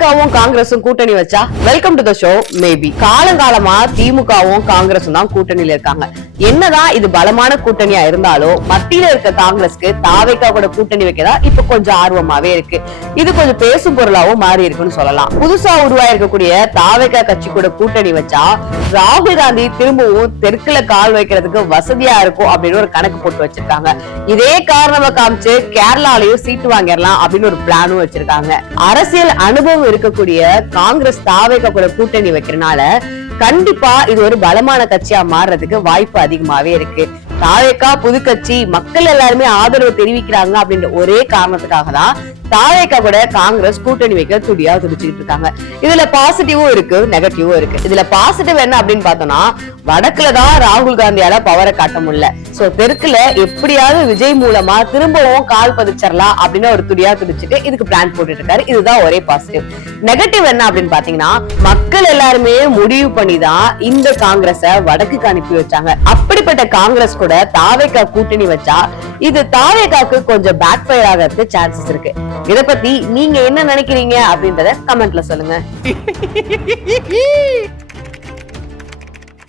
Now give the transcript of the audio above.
தாவேகாவும் காங்கிரஸும் கூட்டணி வச்சா welcome to the show. Maybe காலங்காலமா திமுகவும் காங்கிரஸும் தான் கூட்டணியில இருக்காங்க. என்னதான் இது பலமான கூட்டணியா இருந்தாலும் மத்தியில இருக்க காங்கிரஸ்க்கு தாவேகா கூட கூட்டணி வைக்கதா இப்ப கொஞ்சம் ஆர்வமாவே இருக்கு. இது கொஞ்சம் பேசும் பொருளாவும் மாறி இருக்குன்னு சொல்லலாம். புதுசா உருவாயிருக்கக்கூடிய தாவேகா கட்சி கூட கூட்டணி வச்சா ராகுல் காந்தி திரும்பவும் தெற்குல கால் வைக்கிறதுக்கு வசதியா இருக்கும் அப்படின்னு ஒரு கணக்கு போட்டு வச்சிருக்காங்க. இதே காரணமா காமிச்சு கேரளாலையும் சீட்டு வாங்கிடலாம் அப்படின்னு ஒரு பிளானும் வச்சிருக்காங்க. அரசியல் அனுபவம் இருக்கக்கூடிய காங்கிரஸ் தாவேகா கூட கூட்டணி வைக்கிறனால கண்டிப்பா இது ஒரு பலமான கட்சியா மாறுறதுக்கு வாய்ப்பு அதிகமாவே இருக்கு. தாவேகா புது கட்சி, மக்கள் எல்லாருமே ஆதரவு தெரிவிக்கிறாங்க அப்படின்ற ஒரே காரணத்துக்காக தான் தாவேகா கூட காங்கிரஸ் கூட்டணி வைக்க துடியா துடிச்சுக்கிட்டு இருக்காங்க. இதுல பாசிட்டிவும் இருக்கு, நெகட்டிவும் இருக்கு. இதுல பாசிட்டிவ் என்ன அப்படின்னு பார்த்தோம்னா, வடக்குலதான் ராகுல் காந்தியால பவரை காட்ட முடியல. சோ தெற்குல எப்படியாவது விஜய் மூலமா திரும்பவும் கால் பதிச்சிடலாம் அப்படின்னு ஒரு துடியா துடிச்சுட்டு இதுக்கு பிளான் போட்டுட்டு இருக்காரு. இதுதான் ஒரே பாசிட்டிவ். நெகட்டிவ் என்ன அப்படின்னு பாத்தீங்கன்னா, மக்கள் எல்லாருமே முடிவு பண்ணிதான் இந்த காங்கிரஸ வடக்குக்கு அனுப்பி வச்சாங்க. அப்படிப்பட்ட காங்கிரஸ் கூட தாவேகா கூட்டணி வச்சா இது தாவேகாக்கு கொஞ்சம் பேக் ஃபயர் ஆகிறதுக்கு சான்சஸ் இருக்கு. இத பத்தி நீங்க என்ன நினைக்கிறீங்க அப்படின்றத கமெண்ட்ல சொல்லுங்க.